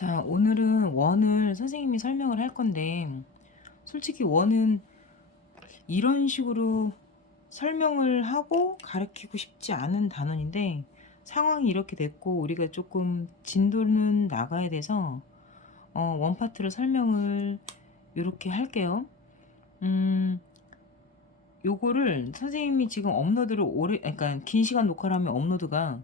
자, 오늘은 원을 선생님이 설명을 할 건데, 솔직히 원은 이런 식으로 설명을 하고 가르치고 싶지 않은 단원인데, 상황이 이렇게 됐고, 우리가 조금 진도는 나가야 돼서, 원 파트를 설명을 이렇게 할게요. 음, 요거를 선생님이 지금 업로드를 그러니까 긴 시간 녹화를 하면 업로드가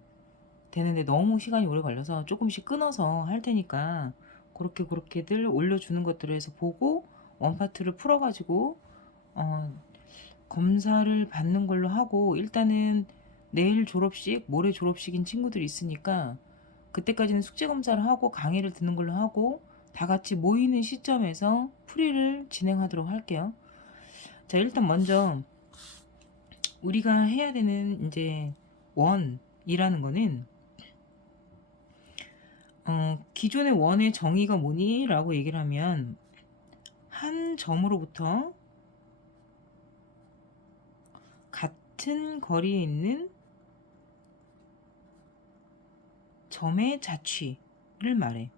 되는데 너무 시간이 오래 걸려서 조금씩 끊어서 할 테니까 그렇게들 올려주는 것들을 해서 보고 원파트를 풀어가지고 어, 검사를 받는 걸로 하고, 일단은 내일 졸업식, 모레 졸업식인 친구들이 있으니까 그때까지는 숙제 검사를 하고 강의를 듣는 걸로 하고 다 같이 모이는 시점에서 풀이를 진행하도록 할게요. 자, 일단 먼저 우리가 해야 되는 이제 원이라는 거는 기존의 원의 정의가 뭐니? 라고 얘기를 하면 한 점으로부터 같은 거리에 있는 점의 자취를 말해.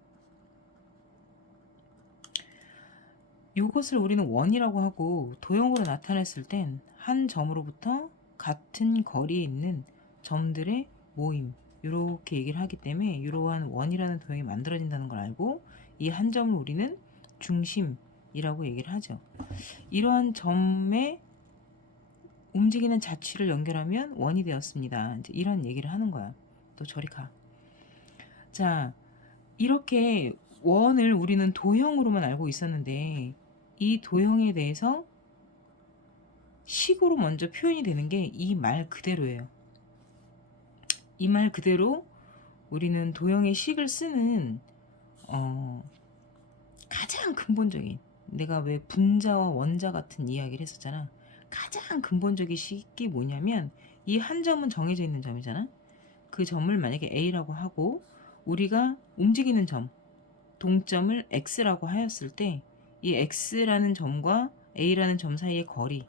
이것을 우리는 원이라고 하고, 도형으로 나타냈을 땐 한 점으로부터 같은 거리에 있는 점들의 모임, 이렇게 얘기를 하기 때문에 이러한 원이라는 도형이 만들어진다는 걸 알고, 이 한 점을 우리는 중심이라고 얘기를 하죠. 이러한 점의 움직이는 자취를 연결하면 원이 되었습니다. 이제 이런 얘기를 하는 거야. 또 저리 가. 자, 이렇게 원을 우리는 도형으로만 알고 있었는데, 이 도형에 대해서 식으로 먼저 표현이 되는 게 이 말 그대로예요. 이 말 그대로 우리는 도형의 식을 쓰는 가장 근본적인, 내가 왜 분자와 원자 같은 이야기를 했었잖아. 가장 근본적인 식이 뭐냐면, 이 한 점은 정해져 있는 점이잖아. 그 점을 만약에 A라고 하고 우리가 움직이는 점, 동점을 X라고 하였을 때, 이 X라는 점과 A라는 점 사이의 거리,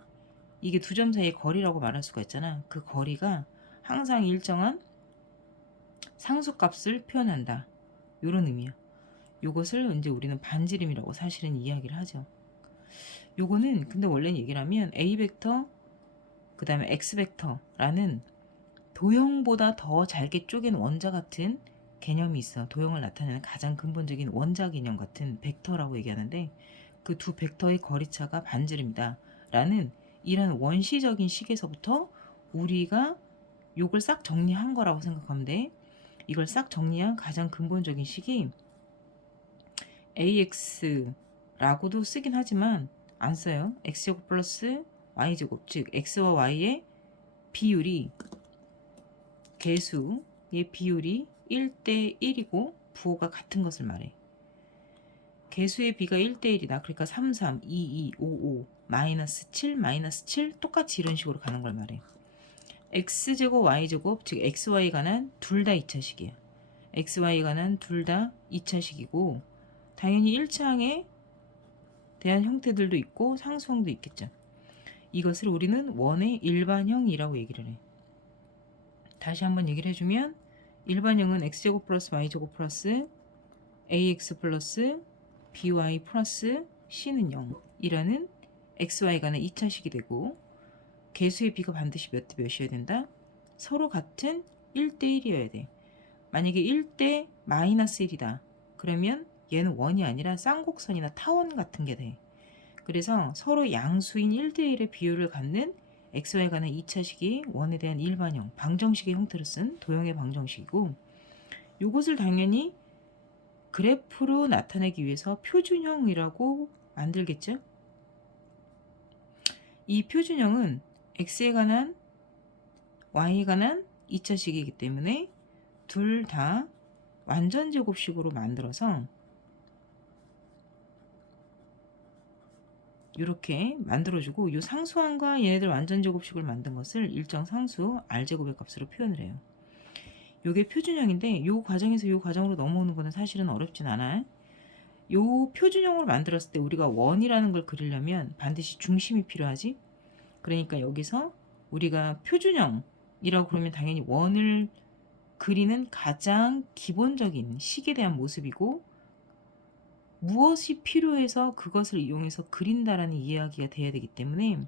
이게 두 점 사이의 거리라고 말할 수가 있잖아. 그 거리가 항상 일정한 상수값을 표현한다, 요런 의미야. 요것을 이제 우리는 반지름이라고 사실은 이야기를 하죠. 요거는 근데 원래는 얘기를 하면 A 벡터 그 다음에 X 벡터라는 도형보다 더 잘게 쪼갠 원자 같은 개념이 있어. 도형을 나타내는 가장 근본적인 원자 개념 같은 벡터라고 얘기하는데, 그 두 벡터의 거리차가 반지름이다 라는 이런 원시적인 식에서부터 우리가 요걸 싹 정리한 거라고 생각하면 돼. 이걸 싹 정리한 가장 근본적인 식이 AX라고도 쓰긴 하지만 안 써요. X제곱 플러스 Y제곱, 즉 X와 Y의 비율이, 개수의 비율이 1대1이고 부호가 같은 것을 말해. 개수의 비가 1대1이다. 그러니까 3, 3, 2, 2, 5, 5, 마이너스 7, 마이너스 7 똑같이 이런 식으로 가는 걸 말해. X제곱, Y제곱, 즉 XY 관한 둘 다 2차식이야. XY 관한 둘 다 2차식이고, 당연히 1차항에 대한 형태들도 있고 상수형도 있겠죠. 이것을 우리는 원의 일반형이라고 얘기를 해. 다시 한번 얘기를 해주면, 일반형은 x제곱 플러스 y제곱 플러스 ax 플러스 by 플러스 c는 0이라는 xy 간의 2차식이 되고, 개수의 비가 반드시 몇 대 몇이어야 된다? 서로 같은 1대1이어야 돼. 만약에 1대 마이너스 1이다. 그러면 얘는 원이 아니라 쌍곡선이나 타원 같은 게 돼. 그래서 서로 양수인 1대1의 비율을 갖는 xy 간의 2차식이 원에 대한 일반형, 방정식의 형태로 쓴 도형의 방정식이고, 이것을 당연히 그래프로 나타내기 위해서 표준형이라고 만들겠죠. 이 표준형은 x에 관한 y에 관한 2차식이기 때문에 둘 다 완전제곱식으로 만들어서 이렇게 만들어주고, 이 상수항과 얘네들 완전제곱식을 만든 것을 일정 상수 r제곱의 값으로 표현을 해요. 이게 표준형인데, 이 과정에서 이 과정으로 넘어오는 거는 사실은 어렵진 않아요. 이 표준형을 만들었을 때 우리가 원이라는 걸 그리려면 반드시 중심이 필요하지. 그러니까 여기서 우리가 표준형이라고 그러면 당연히 원을 그리는 가장 기본적인 식에 대한 모습이고, 무엇이 필요해서 그것을 이용해서 그린다라는 이야기가 돼야 되기 때문에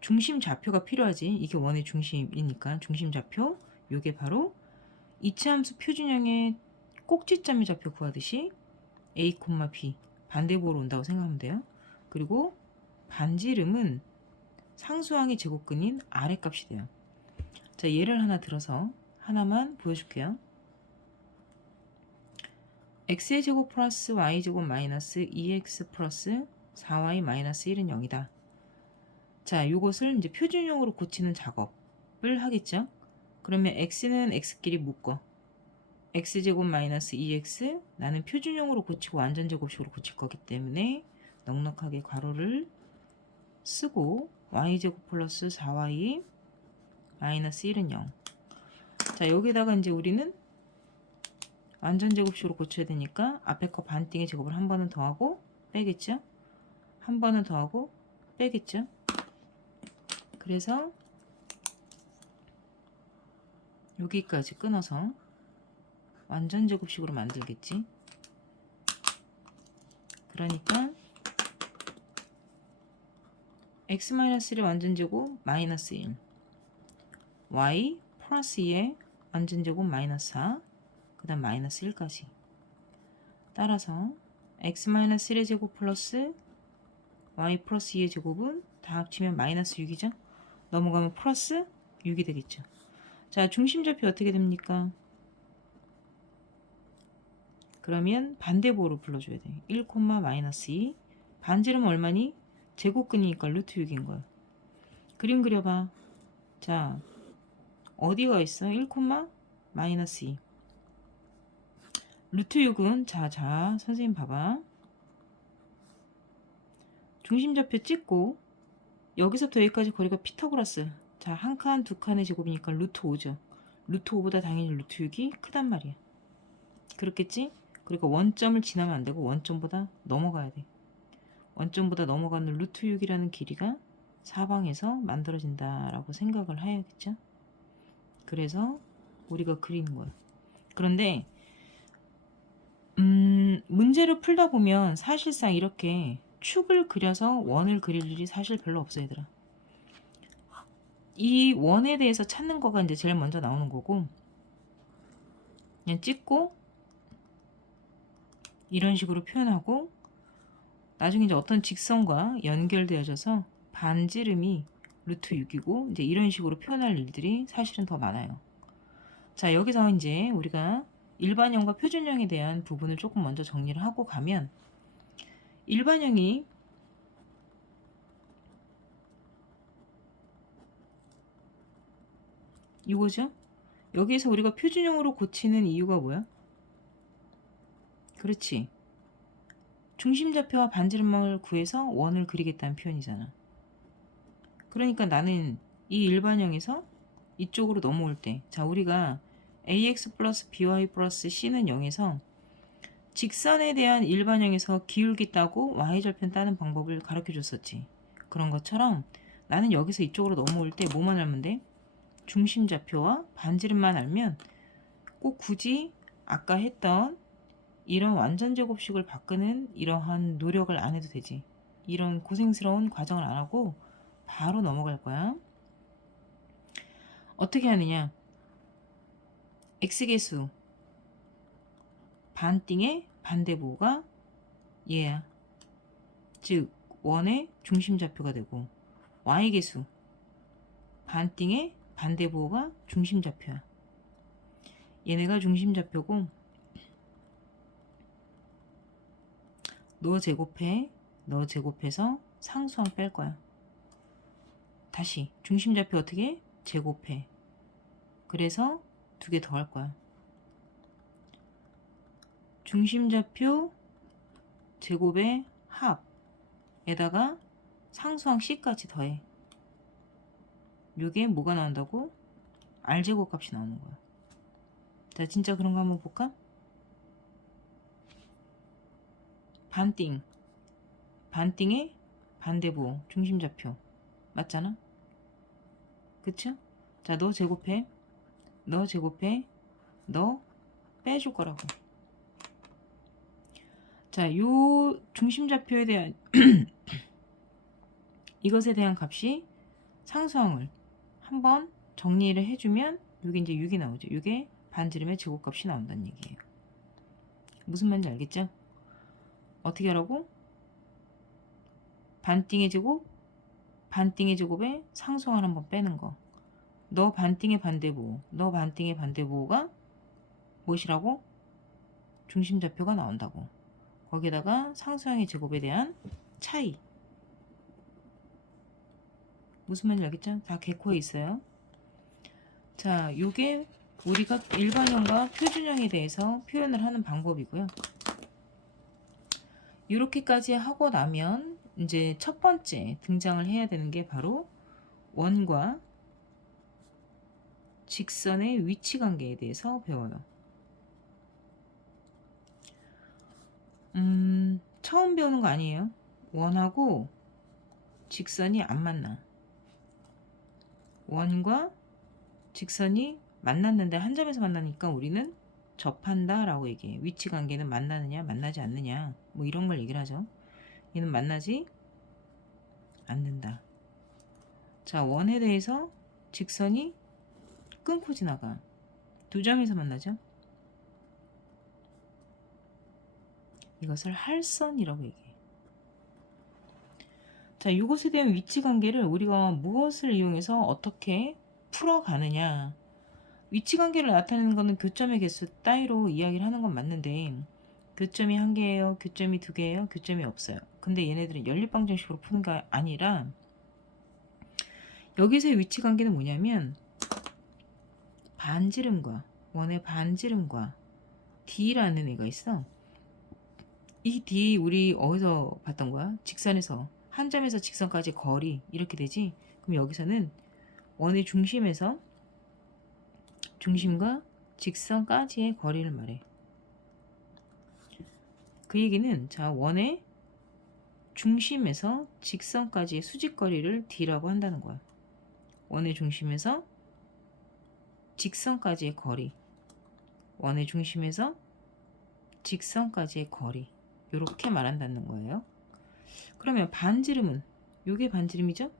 중심 좌표가 필요하지. 이게 원의 중심이니까 중심 좌표. 요게 바로 이차함수 표준형의 꼭지점의 좌표 구하듯이 A, B 반대부호로 온다고 생각하면 돼요. 그리고 반지름은 상수항의 제곱근인 아래값이 돼요. 자, 예를 하나 들어서 하나만 보여줄게요. x의 제곱 플러스 y 제곱 마이너스 2x 플러스 4y 마이너스 1은 0이다. 자, 요것을 이제 표준형으로 고치는 작업을 하겠죠. 그러면 x는 x끼리 묶어. x제곱 마이너스 2x 나는 표준형으로 고치고 완전제곱식으로 고칠 거기 때문에 넉넉하게 괄호를 쓰고 y제곱 플러스 4y 마이너스 1은 0. 자, 여기다가 이제 우리는 완전제곱식으로 고쳐야 되니까 앞에 거 반띵의 제곱을 한 번은 더하고 빼겠죠. 한 번은 더하고 빼겠죠. 그래서 여기까지 끊어서 완전제곱식으로 만들겠지. 그러니까 x-1의 완전제곱 마이너스 1 y 플러스 2의 완전제곱 마이너스 4 그 다음 마이너스 1까지 따라서 x-1의 제곱 플러스 y 플러스 2의 제곱은 다 합치면 마이너스 6이죠. 넘어가면 플러스 6이 되겠죠. 자, 중심좌표 어떻게 됩니까? 그러면 반대보호로 불러줘야 돼. 1, 마이너스 2 반지름은 얼마니? 제곱근이니까 루트 6인 거야. 그림 그려봐. 자, 어디가 있어? 1, 마이너스 2 루트 6은 자 선생님 봐봐. 중심좌표 찍고 여기서부터 여기까지 거리가 피타고라스. 자, 한 칸, 두 칸의 제곱이니까 루트 5죠. 루트 5보다 당연히 루트 6이 크단 말이야. 그렇겠지? 그러니까 원점을 지나면 안 되고 원점보다 넘어가야 돼. 원점보다 넘어가는 루트 6이라는 길이가 사방에서 만들어진다라고 생각을 해야겠죠? 그래서 우리가 그리는 거야. 그런데 문제를 풀다 보면 사실상 이렇게 축을 그려서 원을 그릴 일이 사실 별로 없어 얘들아. 이 원에 대해서 찾는 거가 이제 제일 먼저 나오는 거고 그냥 찍고 이런 식으로 표현하고 나중에 이제 어떤 직선과 연결되어져서 반지름이 루트 6이고 이제 이런 식으로 표현할 일들이 사실은 더 많아요. 자, 여기서 이제 우리가 일반형과 표준형에 대한 부분을 조금 먼저 정리를 하고 가면 일반형이 이거죠? 여기에서 우리가 표준형으로 고치는 이유가 뭐야? 그렇지. 중심좌표와 반지름을 구해서 원을 그리겠다는 표현이잖아. 그러니까 나는 이 일반형에서 이쪽으로 넘어올 때, 자, 우리가 ax 플러스 by 플러스 c는 0에서 직선에 대한 일반형에서 기울기 따고 y절편 따는 방법을 가르쳐 줬었지. 그런 것처럼 나는 여기서 이쪽으로 넘어올 때 뭐만 알면 돼? 중심좌표와 반지름만 알면 꼭 굳이 아까 했던 이런 완전제곱식을 바꾸는 이러한 노력을 안 해도 되지. 이런 고생스러운 과정을 안 하고 바로 넘어갈 거야. 어떻게 하느냐? x계수 반띵의 반대보호가 얘야. 즉 원의 중심좌표가 되고 y계수 반띵의 반대보호가 중심좌표야. 얘네가 중심좌표고 너 제곱해서 상수항 뺄 거야. 다시 중심좌표 어떻게? 제곱해. 그래서 두 개 더 할 거야. 중심좌표 제곱의 합에다가 상수항 C까지 더해. 요게 뭐가 나온다고? R제곱 값이 나오는 거야. 자, 진짜 그런 거 한번 볼까? 반띵의 반대보 중심좌표 맞잖아? 그쵸? 자, 너 제곱해. 너 빼줄 거라고. 자, 요 중심좌표에 대한 이것에 대한 값이 상수항을 한번 정리를 해주면 이게 이제 6이 나오죠. 이게 반지름의 제곱값이 나온다는 얘기예요. 무슨 말인지 알겠죠? 어떻게 하라고? 반띵의 제곱, 반띵의 제곱에 상수항을 한번 빼는 거. 너 반띵의 반대보호, 너 반띵의 반대보호가 무엇이라고? 중심좌표가 나온다고. 거기다가 상수항의 제곱에 대한 차이. 무슨 말인지 알겠죠? 다 개코에 있어요. 자, 요게 우리가 일반형과 표준형에 대해서 표현을 하는 방법이고요. 이렇게까지 하고 나면 이제 첫 번째 등장을 해야 되는 게 바로 원과 직선의 위치 관계에 대해서 배워요. 처음 배우는 거 아니에요. 원하고 직선이 안 만나. 원과 직선이 만났는데 한 점에서 만나니까 우리는 접한다 라고 얘기해요. 위치 관계는 만나느냐 만나지 않느냐 뭐 이런 걸 얘기를 하죠. 얘는 만나지 않는다. 자, 원에 대해서 직선이 끊고 지나가. 두 점에서 만나죠. 이것을 할선이라고 얘기해요. 자, 이것에 대한 위치 관계를 우리가 무엇을 이용해서 어떻게 풀어가느냐. 위치 관계를 나타내는 것은 교점의 개수 따위로 이야기를 하는 건 맞는데 교점이 1개예요, 교점이 2개예요, 교점이 없어요. 근데 얘네들은 연립방정식으로 푸는 게 아니라 여기서의 위치 관계는 뭐냐면 반지름과 원의 반지름과 D라는 애가 있어. 이 D 우리 어디서 봤던 거야? 직선에서 한 점에서 직선까지 거리 이렇게 되지. 그럼 여기서는 원의 중심에서 중심과 직선까지의 거리를 말해. 그 얘기는 자, 원의 중심에서 직선까지의 수직거리를 D라고 한다는 거야. 원의 중심에서 직선까지의 거리, 원의 중심에서 직선까지의 거리, 이렇게 말한다는 거예요. 그러면 반지름은 요게 반지름이죠?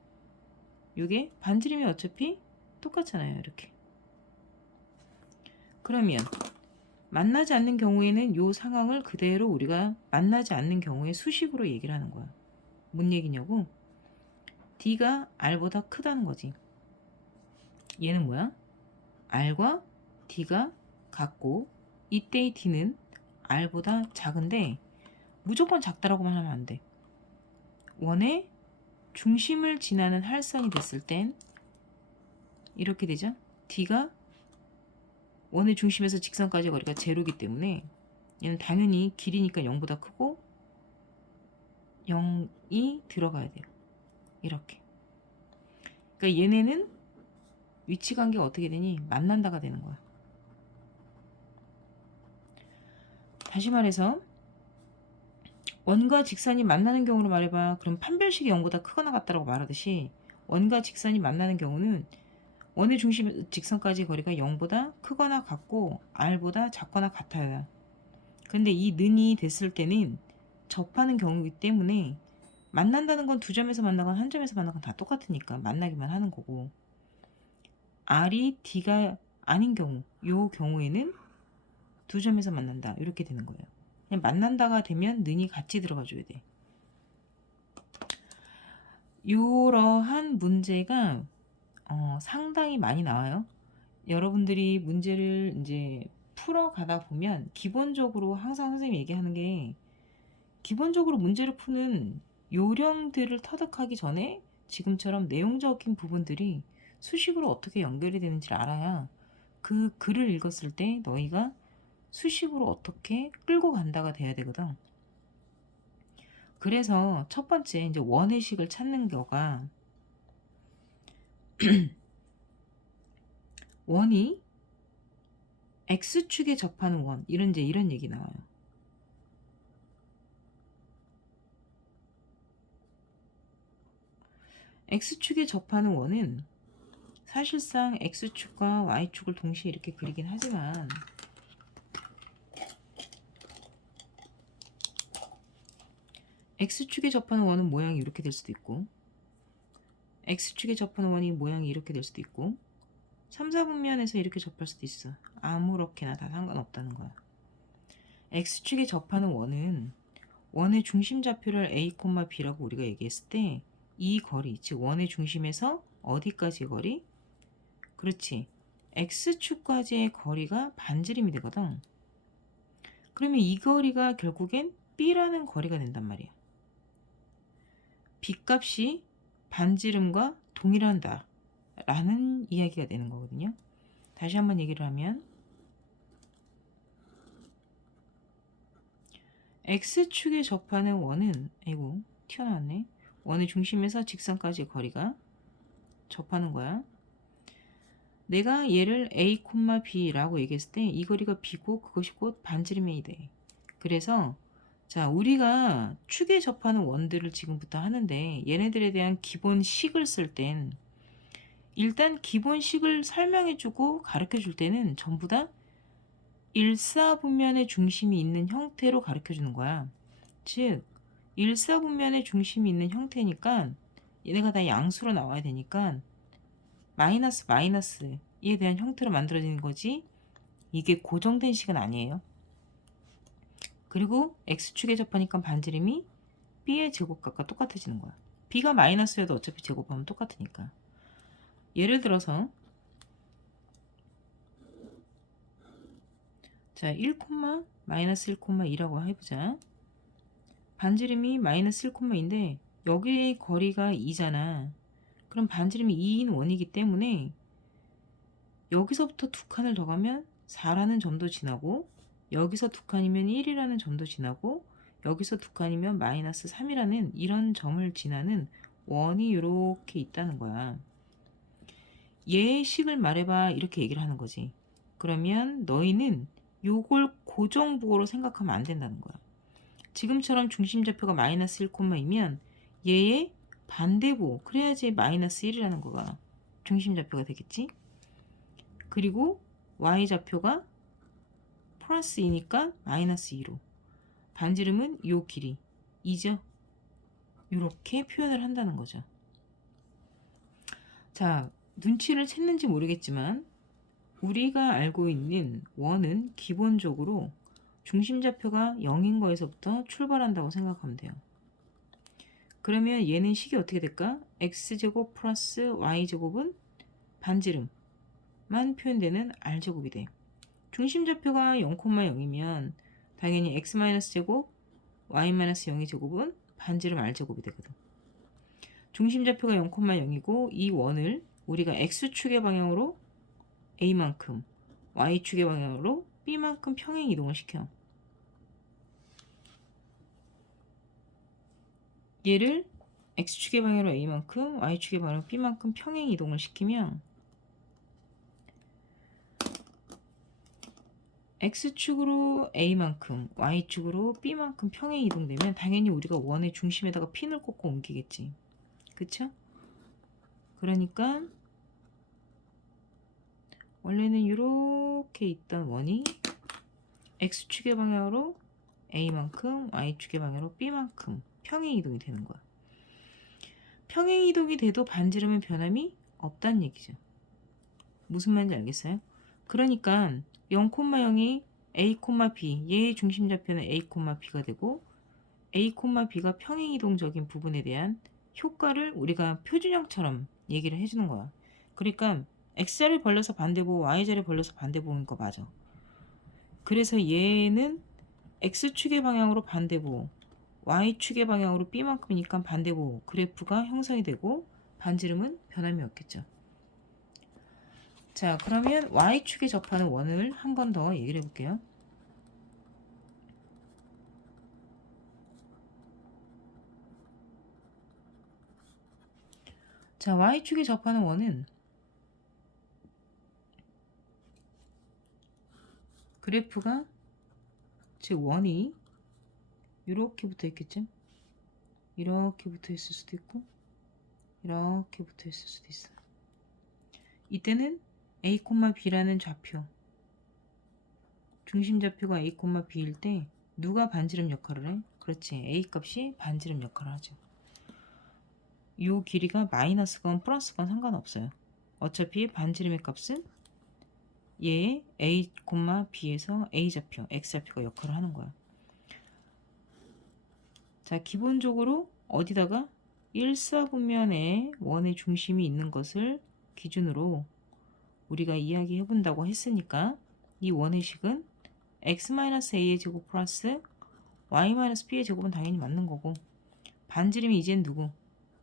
요게 반지름이 어차피 똑같잖아요. 이렇게. 그러면 만나지 않는 경우에는 요 상황을 그대로 우리가 만나지 않는 경우에 수식으로 얘기를 하는 거야. 뭔 얘기냐고? D가 R보다 크다는 거지. 얘는 뭐야? R과 D가 같고 이때의 D는 R보다 작은데 무조건 작다라고만 하면 안 돼. 원의 중심을 지나는 할선이 됐을 땐 이렇게 되죠. D가 원의 중심에서 직선까지 거리가 제로이기 때문에 얘는 당연히 길이니까 0보다 크고 0이 들어가야 돼요. 이렇게. 그러니까 얘네는 위치 관계가 어떻게 되니? 만난다가 되는 거야. 다시 말해서 원과 직선이 만나는 경우로 말해봐. 그럼 판별식이 0보다 크거나 같다라고 말하듯이 원과 직선이 만나는 경우는 원의 중심 직선까지 거리가 0보다 크거나 같고 R보다 작거나 같아요. 근데 이 는이 됐을 때는 접하는 경우이기 때문에 만난다는 건 두 점에서 만나건 한 점에서 만나건 다 똑같으니까 만나기만 하는 거고 R이 D가 아닌 경우 요 경우에는 두 점에서 만난다 이렇게 되는 거예요. 그냥 만난다가 되면 는이 같이 들어가 줘야 돼. 이러한 문제가 상당히 많이 나와요. 여러분들이 문제를 이제 풀어가다 보면 기본적으로 항상 선생님이 얘기하는 게 기본적으로 문제를 푸는 요령들을 터득하기 전에 지금처럼 내용적인 부분들이 수식으로 어떻게 연결이 되는지를 알아야 그 글을 읽었을 때 너희가 수식으로 어떻게 끌고 간다가 돼야 되거든. 그래서 첫 번째 이제 원의 식을 찾는 거가 원이 X축에 접하는 원 이런 얘기 나와요. X축에 접하는 원은 사실상 X축과 Y축을 동시에 이렇게 그리긴 하지만 X축에 접하는 원은 모양이 이렇게 될 수도 있고 X축에 접하는 원이 모양이 이렇게 될 수도 있고 3, 4분면에서 이렇게 접할 수도 있어. 아무렇게나 다 상관없다는 거야. X축에 접하는 원은 원의 중심 좌표를 A, B라고 우리가 얘기했을 때 이 거리, 즉 원의 중심에서 어디까지의 거리? 그렇지. X축까지의 거리가 반지름이 되거든. 그러면 이 거리가 결국엔 B라는 거리가 된단 말이야. B 값이 반지름과 동일한다 라는 이야기가 되는 거거든요. 다시 한번 얘기를 하면 X축에 접하는 원은 아이고 튀어나왔네. 원의 중심에서 직선까지의 거리가 접하는 거야. 내가 얘를 A, B라고 얘기했을 때 이 거리가 B고 그것이 곧 반지름이 돼. 그래서 자 우리가 축에 접하는 원들을 지금부터 하는데 얘네들에 대한 기본식을 쓸 땐 일단 기본식을 설명해주고 가르쳐줄 때는 전부 다 일사분면의 중심이 있는 형태로 가르쳐주는 거야. 즉 일사분면의 중심이 있는 형태니까 얘네가 다 양수로 나와야 되니까 마이너스에 대한 형태로 만들어지는 거지 이게 고정된 식은 아니에요. 그리고 X축에 접하니까 반지름이 B의 제곱값과 똑같아지는 거야. B가 마이너스여도 어차피 제곱하면 똑같으니까. 예를 들어서 자 1, 마이너스 1,2라고 해보자. 반지름이 마이너스 1,2인데 여기의 거리가 2잖아. 그럼 반지름이 2인 원이기 때문에 여기서부터 두 칸을 더 가면 4라는 점도 지나고 여기서 두 칸이면 1이라는 점도 지나고 여기서 두 칸이면 마이너스 3이라는 이런 점을 지나는 원이 이렇게 있다는 거야. 얘의 식을 말해봐 이렇게 얘기를 하는 거지. 그러면 너희는 요걸 고정부호로 생각하면 안 된다는 거야. 지금처럼 중심좌표가 마이너스 1,2면 얘의 반대부 그래야지 마이너스 1이라는 거가 중심좌표가 되겠지. 그리고 y좌표가 플러스 2니까 마이너스 2로 반지름은 요 길이 2죠. 이렇게 표현을 한다는 거죠. 자 눈치를 챘는지 모르겠지만 우리가 알고 있는 원은 기본적으로 중심좌표가 0인 거에서부터 출발한다고 생각하면 돼요. 그러면 얘는 식이 어떻게 될까? x제곱 플러스 y제곱은 반지름만 표현되는 r제곱이 돼. 중심좌표가 0,0이면 당연히 x-제곱 y-0의 제곱은 반지름 r제곱이 되거든. 중심좌표가 0,0이고 이 원을 우리가 x축의 방향으로 a만큼 y축의 방향으로 b만큼 평행 이동을 시켜. 얘를 x축의 방향으로 a만큼 y축의 방향으로 b만큼 평행 이동을 시키면 x축으로 a만큼 y축으로 b만큼 평행 이동되면 당연히 우리가 원의 중심에다가 핀을 꽂고 옮기겠지. 그쵸? 그러니까 원래는 이렇게 있던 원이 x축의 방향으로 a만큼 y축의 방향으로 b만큼 평행 이동이 되는 거야. 평행 이동이 돼도 반지름은 변함이 없다는 얘기죠. 무슨 말인지 알겠어요? 그러니까 0,0이 a, b 얘의 중심좌표는 a, b가 되고 a, b가 평행 이동적인 부분에 대한 효과를 우리가 표준형처럼 얘기를 해주는 거야. 그러니까 x자를 벌려서 반대보 y자를 벌려서 반대보인 거 맞아. 그래서 얘는 x축의 방향으로 반대보 y축의 방향으로 b만큼이니까 반대보 그래프가 형성이 되고 반지름은 변함이 없겠죠. 자 그러면 y축에 접하는 원을 한 번 더 얘기를 해볼게요. 자 y축에 접하는 원은 그래프가 즉 원이 이렇게 붙어 있겠죠. 이렇게 붙어 있을 수도 있고 이렇게 붙어 있을 수도 있어. 이때는 a, b라는 좌표 중심좌표가 a, b일 때 누가 반지름 역할을 해? 그렇지. A 값이 반지름 역할을 하죠. 요 길이가 마이너스건 플러스건 상관없어요. 어차피 반지름의 값은 얘의 A, B에서 A 좌표, X 좌표가 역할을 하는 거야. 자, 기본적으로 어디다가 1사분면에 원의 중심이 있는 것을 기준으로 우리가 이야기해 본다고 했으니까 이 원의 식은 x-a의 제곱 플러스 y-b의 제곱은 당연히 맞는 거고, 반지름이 이젠 누구?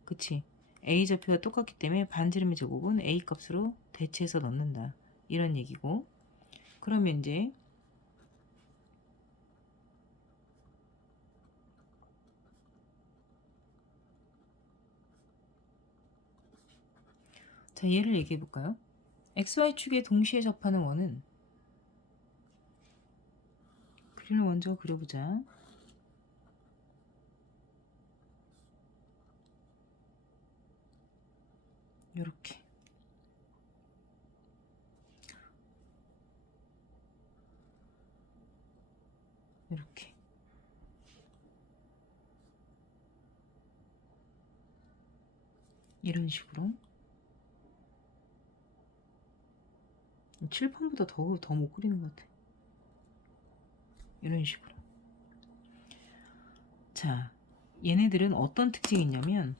그치? a 좌표가 똑같기 때문에 반지름의 제곱은 a 값으로 대체해서 넣는다, 이런 얘기고. 그러면 이제 자, 얘를 얘기해 볼까요? xy축에 동시에 접하는 원은, 그림을 먼저 그려보자. 요렇게 이렇게 이런 식으로. 칠판보다 더 못 그리는 것 같아. 이런 식으로. 자, 얘네들은 어떤 특징이 있냐면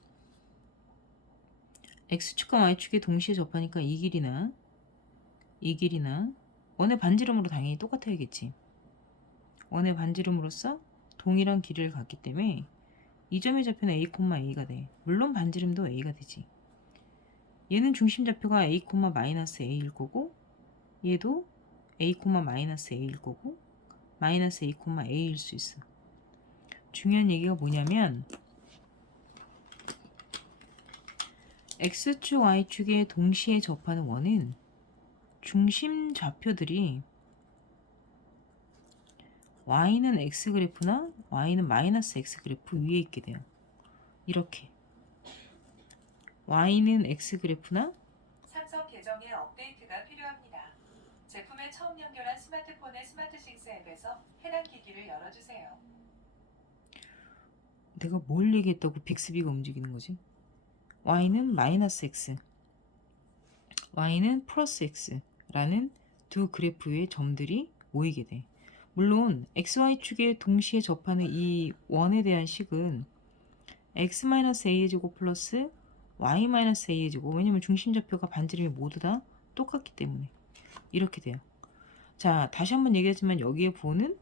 x축과 y축에 동시에 접하니까 이 길이나 원의 반지름으로 당연히 똑같아야겠지. 원의 반지름으로서 동일한 길이를 갖기 때문에 이 점의 좌표는 a, a가 돼. 물론 반지름도 a가 되지. 얘는 중심 좌표가 a, a일 거고, 얘도 a, a일 거고, 마이너스 a, a일 수 있어. 중요한 얘기가 뭐냐면 x축, y축에 동시에 접하는 원은 중심 좌표들이 y는 x그래프나 y는 마이너스 x그래프 위에 있게 돼요. 이렇게 y는 x그래프나 삼성 계정에 업데이트가 필요합니다. 제품에 처음 연결한 스마트폰의 스마트싱스 앱에서 해당 기기를 열어주세요. 내가 뭘 얘기했다고 빅스비가 움직이는 거지? y는 마이너스 x, y는 플러스 x라는 두 그래프 위의 점들이 모이게 돼. 물론 xy축에 동시에 접하는 이 원에 대한 식은 x-a의 제곱 플러스 y-a의 제곱, 왜냐면 중심좌표가 반지름이 모두 다 똑같기 때문에 이렇게 돼요. 자, 다시 한번 얘기하지만 여기에 부호는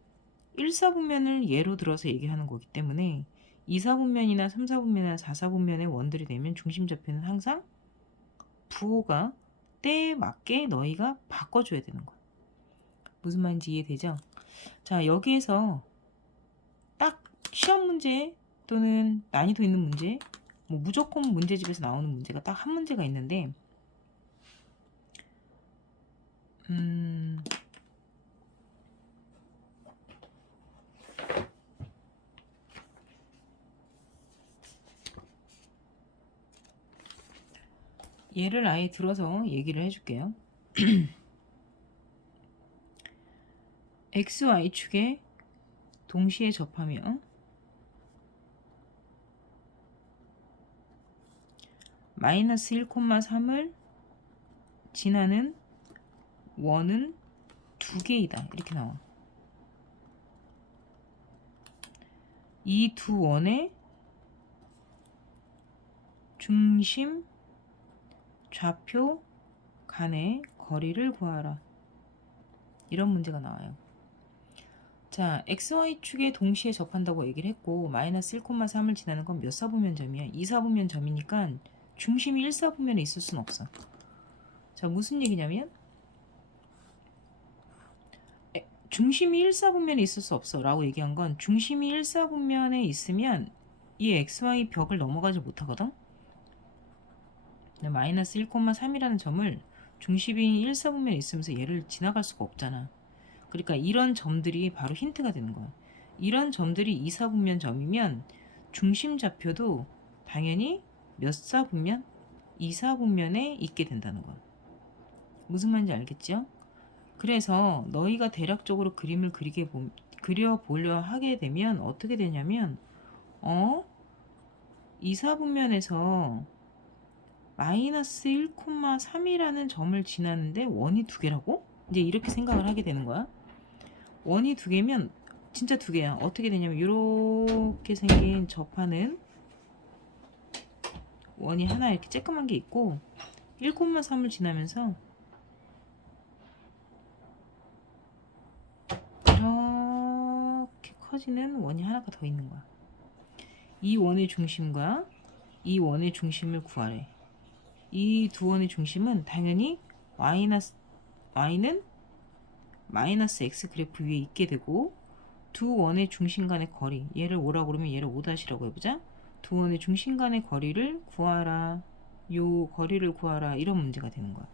1사분면을 예로 들어서 얘기하는 거기 때문에 2사분면이나 3사분면이나 4사분면의 원들이 되면 중심좌표는 항상 부호가 때에 맞게 너희가 바꿔줘야 되는 거야. 무슨 말인지 이해되죠? 자, 여기에서 딱 시험 문제 또는 난이도 있는 문제, 뭐 무조건 문제집에서 나오는 문제가 딱 한 문제가 있는데, 얘를 아예 들어서 얘기를 해줄게요. x, y축에 동시에 접하며 마이너스 1,3을 지나는 원은 두 개이다, 이렇게 나와. 이 두 원의 중심 좌표 간의 거리를 구하라, 이런 문제가 나와요. 자, XY축에 동시에 접한다고 얘기를 했고, 마이너스 1,3을 지나는 건 몇 사분면점이야? 2사분면점이니까 중심이 1사분면에 있을 순 없어. 자, 무슨 얘기냐면 중심이 1사분면에 있을 수 없어 라고 얘기한 건, 중심이 1사분면에 있으면 이 XY 벽을 넘어가지 못하거든. 마이너스 1,3이라는 점을 중심이 1사분면에 있으면서 얘를 지나갈 수가 없잖아. 그러니까 이런 점들이 바로 힌트가 되는 거야. 이런 점들이 2사분면 점이면 중심 좌표도 당연히 몇 사분면? 2사분면에 있게 된다는 거야. 무슨 말인지 알겠죠? 그래서 너희가 대략적으로 그림을 그려보려 하게 되면 어떻게 되냐면 이사분면에서 마이너스 1,3이라는 점을 지나는데 원이 두 개라고? 이제 이렇게 생각을 하게 되는 거야. 원이 두 개면 진짜 두 개야. 어떻게 되냐면 이렇게 생긴 접하는 원이 하나 이렇게 쬐끄만 게 있고 1,3을 지나면서 이렇게 커지는 원이 하나가 더 있는 거야. 이 원의 중심과 이 원의 중심을 구하래. 이 두 원의 중심은 당연히 y는 마이너스 x 그래프 위에 있게 되고 두 원의 중심 간의 거리, 얘를 5라고 그러면 얘를 5'이라고 해보자. 두 원의 중심 간의 거리를 구하라. 요 거리를 구하라. 이런 문제가 되는 거야.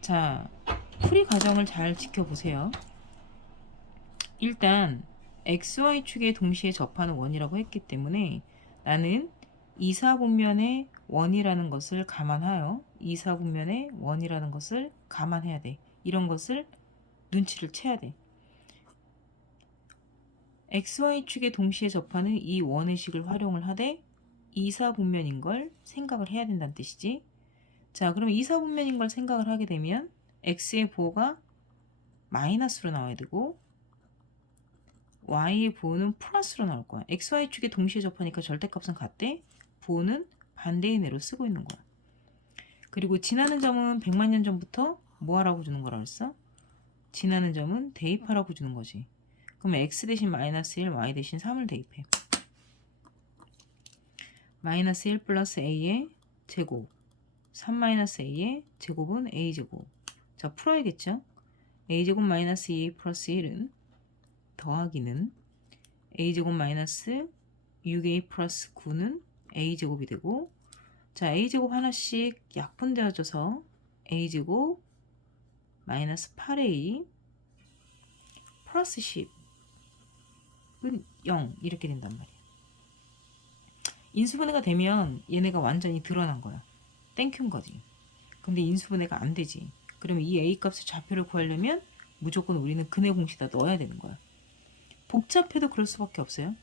자, 풀이 과정을 잘 지켜보세요. 일단 xy축에 동시에 접하는 원이라고 했기 때문에 나는 이사분면의 원이라는 것을 감안하여 이사분면의 원이라는 것을 감안해야 돼. 이런 것을 눈치를 채야 돼. xy축에 동시에 접하는 이 원의식을 활용을 하되 이사분면인 걸 생각을 해야 된다는 뜻이지. 자, 그럼 이사분면인 걸 생각을 하게 되면 x의 부호가 마이너스로 나와야 되고 y의 부호는 플러스로 나올 거야. xy축에 동시에 접하니까 절대값은 같대. 부호는 반대의 내로 쓰고 있는 거야. 그리고 지나는 점은 100만 년 전부터 뭐 하라고 주는 거라 그랬어? 지나는 점은 대입하라고 주는 거지. 그러면 x 대신 마이너스 1, y 대신 3을 대입해. 마이너스 1 플러스 a의 제곱 3 마이너스 a의 제곱은 a제곱. 자, 풀어야겠죠? a제곱 마이너스 2 플러스 1은 더하기는 a제곱 마이너스 6a 플러스 9는 a제곱이 되고, 자, a제곱 하나씩 약분되어져서 a제곱 마이너스 8a 플러스 10은 0 이렇게 된단 말이야. 인수분해가 되면 얘네가 완전히 드러난 거야. 땡큐인 거지. 근데 인수분해가 안 되지. 그러면 이 a 값의 좌표를 구하려면 무조건 우리는 근의 공식에다 넣어야 되는 거야. 복잡해도 그럴 수밖에 없어요.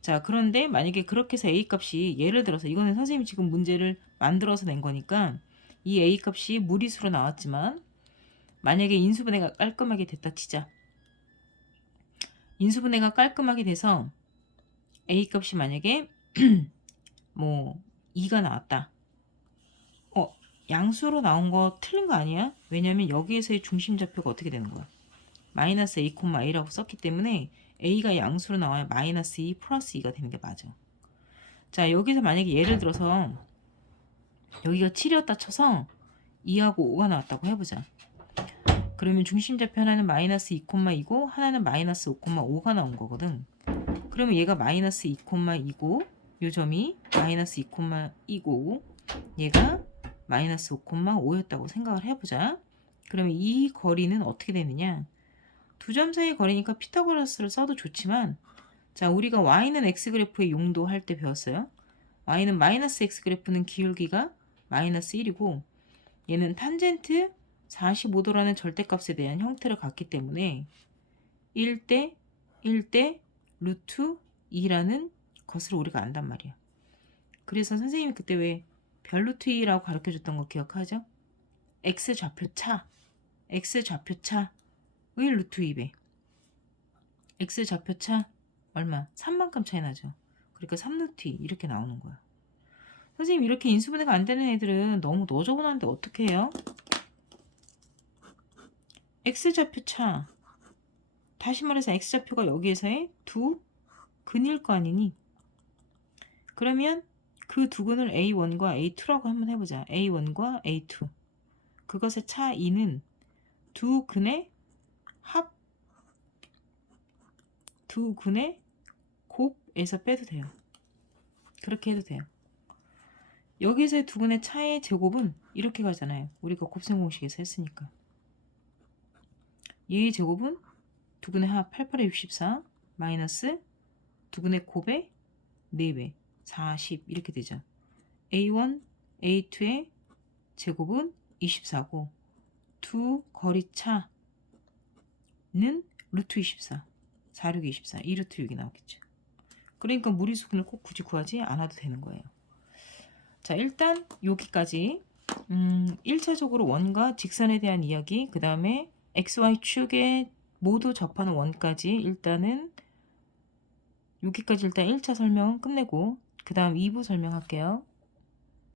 자, 그런데 만약에 그렇게 해서 a 값이 예를 들어서 이거는 선생님이 지금 문제를 만들어서 낸 거니까 이 a 값이 무리수로 나왔지만 만약에 인수분해가 깔끔하게 됐다 치자. 인수분해가 깔끔하게 돼서 a 값이 만약에 뭐 2가 나왔다. 양수로 나온 거 틀린 거 아니야? 왜냐면 여기에서의 중심 좌표가 어떻게 되는 거야? 마이너스 a, a라고 썼기 때문에 a가 양수로 나와야 마이너스 2 플러스 2가 되는 게 맞아. 자, 여기서 만약에 예를 들어서 여기가 7이었다 쳐서 2하고 5가 나왔다고 해보자. 그러면 중심 좌표 하나는 마이너스 2, 2고 하나는 마이너스 5, 5가 나온 거거든. 그러면 얘가 마이너스 2, 2고 요 점이 마이너스 2, 2고 얘가 마이너스 5, 5였다고 생각을 해보자. 그러면 이 거리는 어떻게 되느냐? 두 점 사이의 거리니까 피타고라스를 써도 좋지만, 자, 우리가 y는 x 그래프의 용도 할 때 배웠어요. y는 마이너스 x 그래프는 기울기가 마이너스 1이고 얘는 탄젠트 45도라는 절대값에 대한 형태를 갖기 때문에 1대 1대 루트 2라는 것을 우리가 안단 말이야. 그래서 선생님이 그때 왜 별루트 2라고 가르쳐줬던 거 기억하죠? x 좌표차의 루트 2배. x 좌표차 얼마? 3만큼 차이 나죠. 그러니까 3루트 2 이렇게 나오는 거야. 선생님 이렇게 인수분해가 안 되는 애들은 너무 너저분한데 어떻게 해요? x 좌표차, 다시 말해서 x 좌표가 여기에서의 두 근일 거 아니니? 그러면 그 두 근을 A1과 A2라고 한번 해보자. A1과 A2. 그것의 차이는 두 근의 합, 두 근의 곱에서 빼도 돼요. 그렇게 해도 돼요. 여기서의 두 근의 차의 제곱은 이렇게 가잖아요. 우리가 곱셈 공식에서 했으니까. 얘의 제곱은 두 근의 합 88에 64 마이너스 두 근의 곱의 4배 40 이렇게 되죠. A1, A2의 제곱은 24고 두 거리 차는 루트 24, 4, 6, 24, 2루트 6이 나오겠죠. 그러니까 무리수분을 꼭 굳이 구하지 않아도 되는 거예요. 자, 일단 여기까지 1차적으로 원과 직선에 대한 이야기, 그 다음에 XY축에 모두 접하는 원까지 일단은 여기까지 일단 1차 설명 끝내고 그 다음 2부 설명할게요.